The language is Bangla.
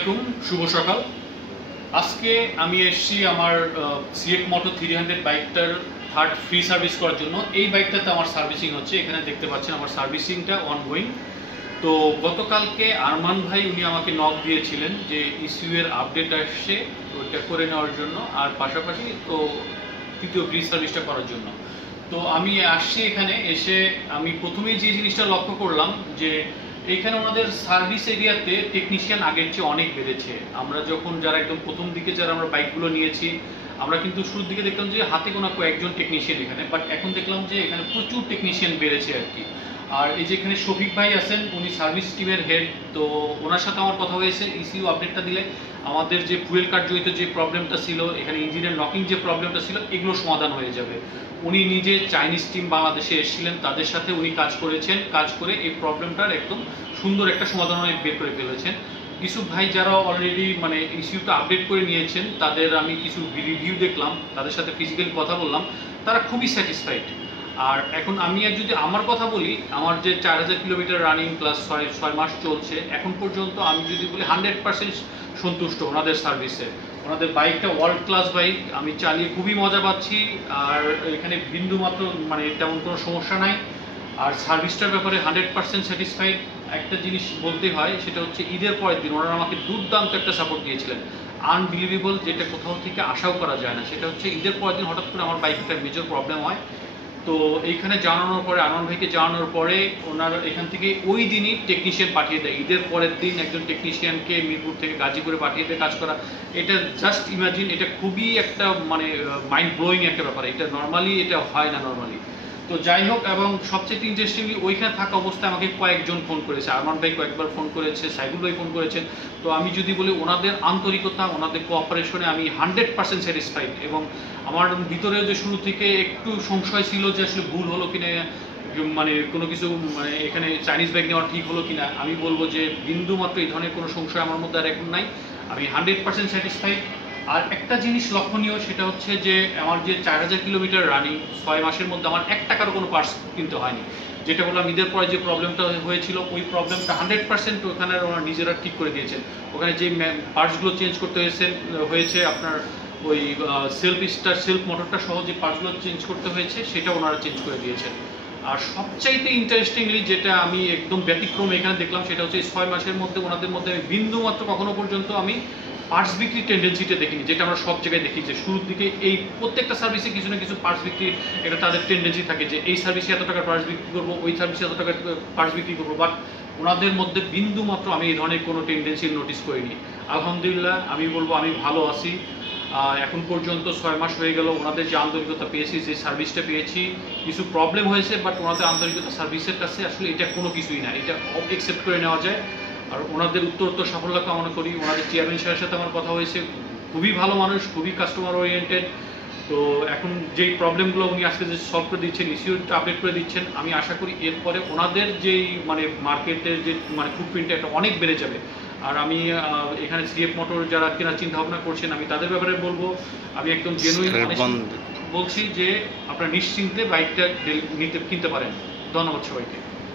আলাইকুম, শুভ সকাল। আজকে আমি এসেছি আমার সিএফ মোটো 300 বাইকটার থার্ড ফ্রি সার্ভিস করার জন্য। এই বাইকটাতে আমার সার্ভিসিং হচ্ছে, এখানে দেখতে পাচ্ছেন আমার সার্ভিসিংটা অনগোয়িং। তো গতকালকে আরমান ভাই উনি আমাকে নক দিয়েছিলেন যে ইস্যু এর আপডেট আসছে, ওইটা করে নেওয়ার জন্য, আর পাশাপাশি তো তৃতীয় ফ্রি সার্ভিসটা করার জন্য। তো আমি আসছি, এখানে এসে আমি প্রথমেই যে জিনিসটা লক্ষ্য করলাম যে এখানে ওনাদের সার্ভিস এরিয়াতে টেকনিশিয়ান আগের চেয়ে অনেক বেড়েছে। আমরা যখন যারা একদম প্রথম দিকে যারা আমরা বাইকগুলো নিয়েছি, আমরা কিন্তু শুরুর দিকে দেখলাম যে হাতে গোনা কয়েকজন টেকনিশিয়ান এখানে, বাট এখন দেখলাম যে এখানে প্রচুর টেকনিশিয়ান বেড়েছে আর কি। আর এই যে এখানে শফিক ভাই আছেন, উনি সার্ভিস টিমের হেড। তো ওনার সাথে আমার কথা হয়েছে, ইসিউ আপডেটটা দিলে আমাদের যে ফুয়েল কার্ড জড়িত যে প্রবলেমটা ছিল, এখানে ইঞ্জিনের নকিং যে প্রবলেমটা ছিল, এগুলো সমাধান হয়ে যাবে। উনি নিজে চাইনিজ টিম বাংলাদেশে এসেছিলেন, তাদের সাথে উনি কাজ করেছেন, কাজ করে এই প্রবলেমটার একদম সুন্দর একটা সমাধান বের করে ফেলেছেন। কিছু ভাই যারা অলরেডি মানে ইস্যুটা আপডেট করে নিয়েছেন, তাদের আমি কিছু রিভিউ দেখলাম, তাদের সাথে ফিজিক্যালি কথা বললাম, তারা খুবই স্যাটিসফাইড। আর এখন আমি আর যদি আমার কথা বলি, আমার যে 4000 কিলোমিটার রানিং প্লাস 6 মাস চলছে, এখন পর্যন্ত আমি যদি বলি 100% সন্তুষ্ট ওনাদের সার্ভিসে। ওনাদের বাইকটা ওয়ার্ল্ড ক্লাস বাইক, আমি চালিয়ে খুবই মজা পাচ্ছি। আর এখানে বিন্দু মাত্র মানে তেমন কোনো সমস্যা নাই। আর সার্ভিসটার ব্যাপারে 100% স্যাটিসফাইড। একটা জিনিস বলতে হয়, সেটা হচ্ছে ঈদের পরের দিন ওনারা আমাকে দুর্দান্ত একটা সাপোর্ট দিয়েছিলেন, আনবিলিভেবল, যেটা কোথাও থেকে আশাও করা যায় না। সেটা হচ্ছে ঈদের পরের দিন হঠাৎ করে আমার বাইকটার মেজর প্রবলেম হয়। তো এইখানে জানানোর পরে, আনন্দ ভাইকে জানানোর পরে, ওনার এখান থেকে ওই দিনই টেকনিশিয়ান পাঠিয়ে দেয়। ঈদের পরের দিন একজন টেকনিশিয়ানকে মিরপুর থেকে গাজীপুরে পাঠিয়ে দেয় কাজ করা। এটা জাস্ট ইমাজিন, এটা খুবই একটা মানে মাইন্ড ব্লোয়িং একটা ব্যাপার। এটা নর্মালি এটা হয় না নর্মালি। তো যাই হোক, এবং সবচেয়ে ইন্টারেস্টিংলি ওইখানে থাকা অবস্থায় আমাকে কয়েকজন ফোন করেছে, আরমান ভাই কয়েকবার ফোন করেছে, সাইবুল ভাই ফোন করেছেন। তো আমি যদি বলি ওনাদের আন্তরিকতা, ওনাদের কোঅপারেশনে আমি 100% স্যাটিসফাইড। এবং আমার ভিতরে যে শুরু থেকে একটু সংশয় ছিল যে আসলে ভুল হলো কিনা, মানে কোনো কিছু মানে এখানে চাইনিজ বাইক নেওয়া ঠিক হলো কিনা, আমি বলবো যে বিন্দু মাত্র এই ধরনের কোনো সংশয় আমার মধ্যে আর এখন নাই। আমি 100% স্যাটিসফাইড। আর একটা জিনিস লক্ষণীয়, সেটা হচ্ছে যে আমার যে 4000 কিলোমিটার রানিং 6 মাসের মধ্যে আমার 1 টাকারও কোনো পার্টস কিনতে হয়নি। যেটা বললাম ঈদের পরে যে প্রবলেমটা হয়েছিল, ওই প্রবলেমটা 100% ওখানে ওনারা নিজেরা ঠিক করে দিয়েছেন। ওখানে যে পার্টসগুলো চেঞ্জ করতে হয়েছে আপনার ওই সেলফ মোটরটা সহ যে পার্টসগুলো চেঞ্জ করতে হয়েছে, সেটা ওনারা চেঞ্জ করে দিয়েছেন। আর সবচাইতে ইন্টারেস্টিংলি যেটা আমি একদম ব্যতিক্রম এখানে দেখলাম, সেটা হচ্ছে এই 6 মাসের মধ্যে ওনাদের মধ্যে আমি বিন্দু মাত্র কখনো পর্যন্ত আমি পার্টস বিক্রির টেন্ডেন্সিটা দেখিনি, যেটা আমরা সব জায়গায় দেখি যে শুরুর দিকে এই প্রত্যেকটা সার্ভিসে কিছু না কিছু পার্টস বিক্রির এটা তাদের টেন্ডেন্সি থাকে যে এই সার্ভিসে এত টাকার পার্টস বিক্রি করবো, ওই সার্ভিসে এত টাকার পার্টস বিক্রি করবো। বাট ওনাদের মধ্যে বিন্দু মাত্র আমি এই ধরনের কোনো টেন্ডেন্সি নোটিস করিনি। আলহামদুলিল্লাহ, আমি বলবো আমি ভালো আছি। এখন পর্যন্ত 6 মাস হয়ে গেল, ওনাদের যে আন্তরিকতা পেয়েছি, যে সার্ভিসটা পেয়েছি, কিছু প্রবলেম হয়েছে, বাট ওনাদের আন্তরিকতা সার্ভিসের কাছে আসলে এটা কোনো কিছুই না, এটা অ্যাকসেপ্ট করে নেওয়া যায়। আর ওনাদের উত্তরোত্তর সাফল্য কামনা করি। ওনাদের চেয়ারম্যান সাহেবের সাথে আমার কথা হয়েছে, খুবই ভালো মানুষ, খুবই কাস্টমার ওরিয়েন্টেড। তো এখন যেই প্রবলেমগুলো উনি আজকে যে সলভ করে দিচ্ছেন, ইস্যুটা আপডেট করে দিচ্ছেন, আমি আশা করি এরপরে ওনাদের যেই মানে মার্কেটের যে মানে ফুটপ্রিন্টটা এটা অনেক বেড়ে যাবে। আর আমি এখানে সিএফ মোটর যারা কেনার চিন্তা ভাবনা করছেন, আমি তাদের ব্যাপারে বলবো, আমি একদম জেনুইন বলছি যে আপনারা নিশ্চিন্তে বাইকটা কিনতে পারেন। ধন্যবাদ সবাইকে।